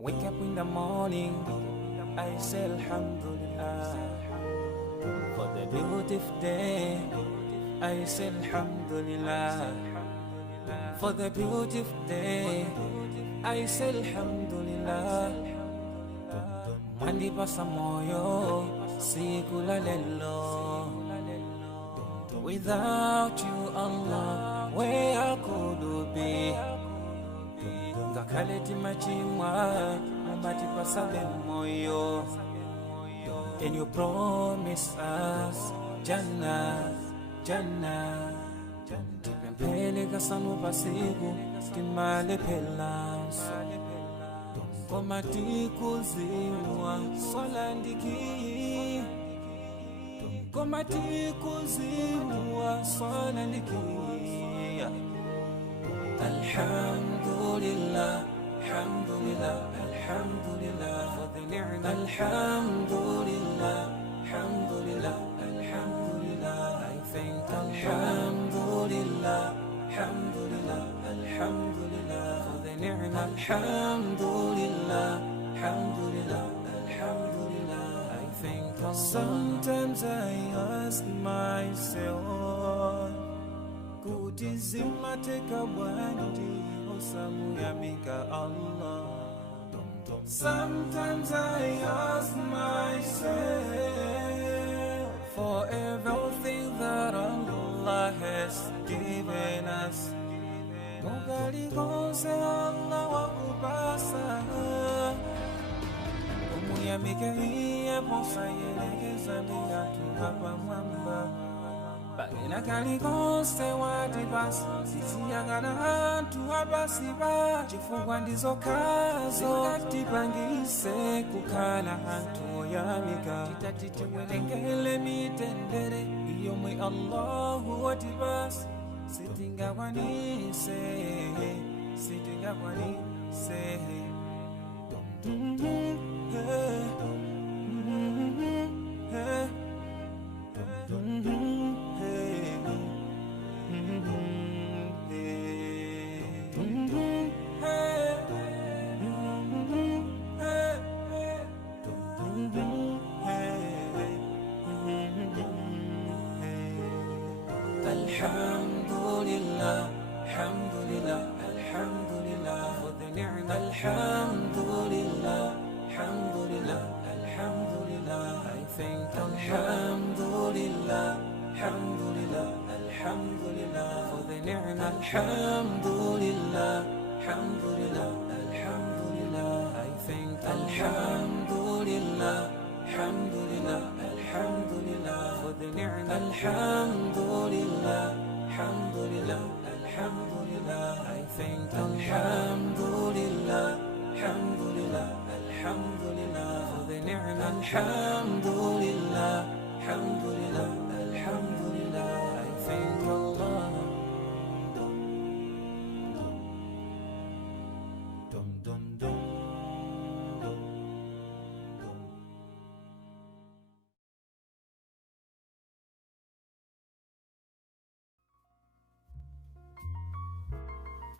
Wake up in the morning, I say Alhamdulillah. For the beautiful day, I say Alhamdulillah. For the beautiful day, I say Alhamdulillah. Mandipa sa moyo, sikula lelo. Without you, Allah, where could be? Ngakaleti machimwa, mabatipa sabe moyo. And you promise us Jannah, Jannah. Tipempele kasanu pasiku, timale pelanso. Komati kuzimwa, solandiki. Komati kuzimwa, solandiki. Alhamdulillah, alhamdulillah, alhamdulillah for the ni'mah. Alhamdulillah, alhamdulillah, alhamdulillah. I thank Alhamdulillah, alhamdulillah, alhamdulillah for the ni'mah. Alhamdulillah, alhamdulillah, alhamdulillah. I thank Allah. Sometimes I ask myself, kuti zimateka bwanji osamu yamika Allah. Sometimes I ask myself, for everything that Allah has given us, mugali gonse Allah wa kupasa. Umuyamike hiye posa yelegeza miyatu hapa mwamba. Bagina kalikonse watibasi, sisiyagala hantu abasiba. Chifungwa ndizo kazo katipangise kukala hantu yamika. Titatiti welengele mitendere, iyo mwe Allahu watibasi. Sitinga wanise, sitinga wanise. Alhamdulillah, alhamdulillah, alhamdulillah for the ni'mah. Alhamdulillah, alhamdulillah, alhamdulillah. I thank Alhamdulillah, alhamdulillah, alhamdulillah for the ni'mah. Alhamdulillah, alhamdulillah, alhamdulillah. I thank Alhamdulillah, alhamdulillah, alhamdulillah for the ni'mah. Alhamdulillah, alhamdulillah, alhamdulillah. I thank Alhamdulillah, alhamdulillah, alhamdulillah for the ni'mah.